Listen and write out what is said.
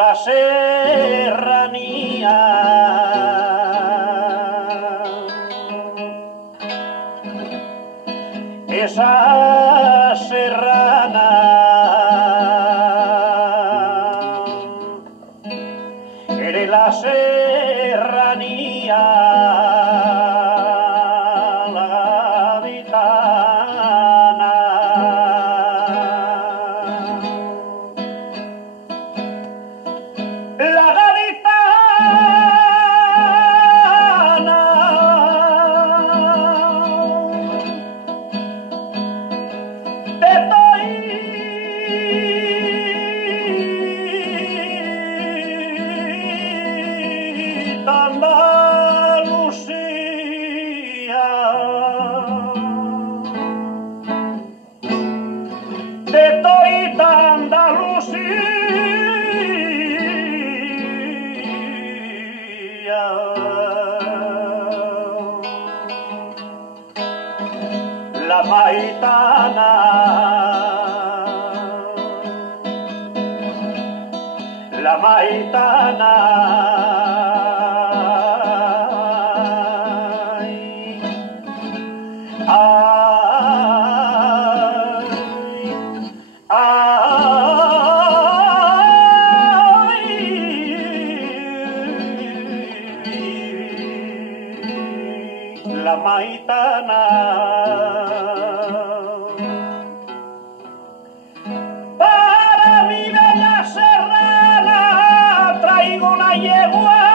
la serranía. Esa serrana eres la serranía, la gaditana. La gaditana de toita Andalucía, de toita Andalucía. La maitana, la maitana, la maitana. Para mi bella serrana traigo una yegua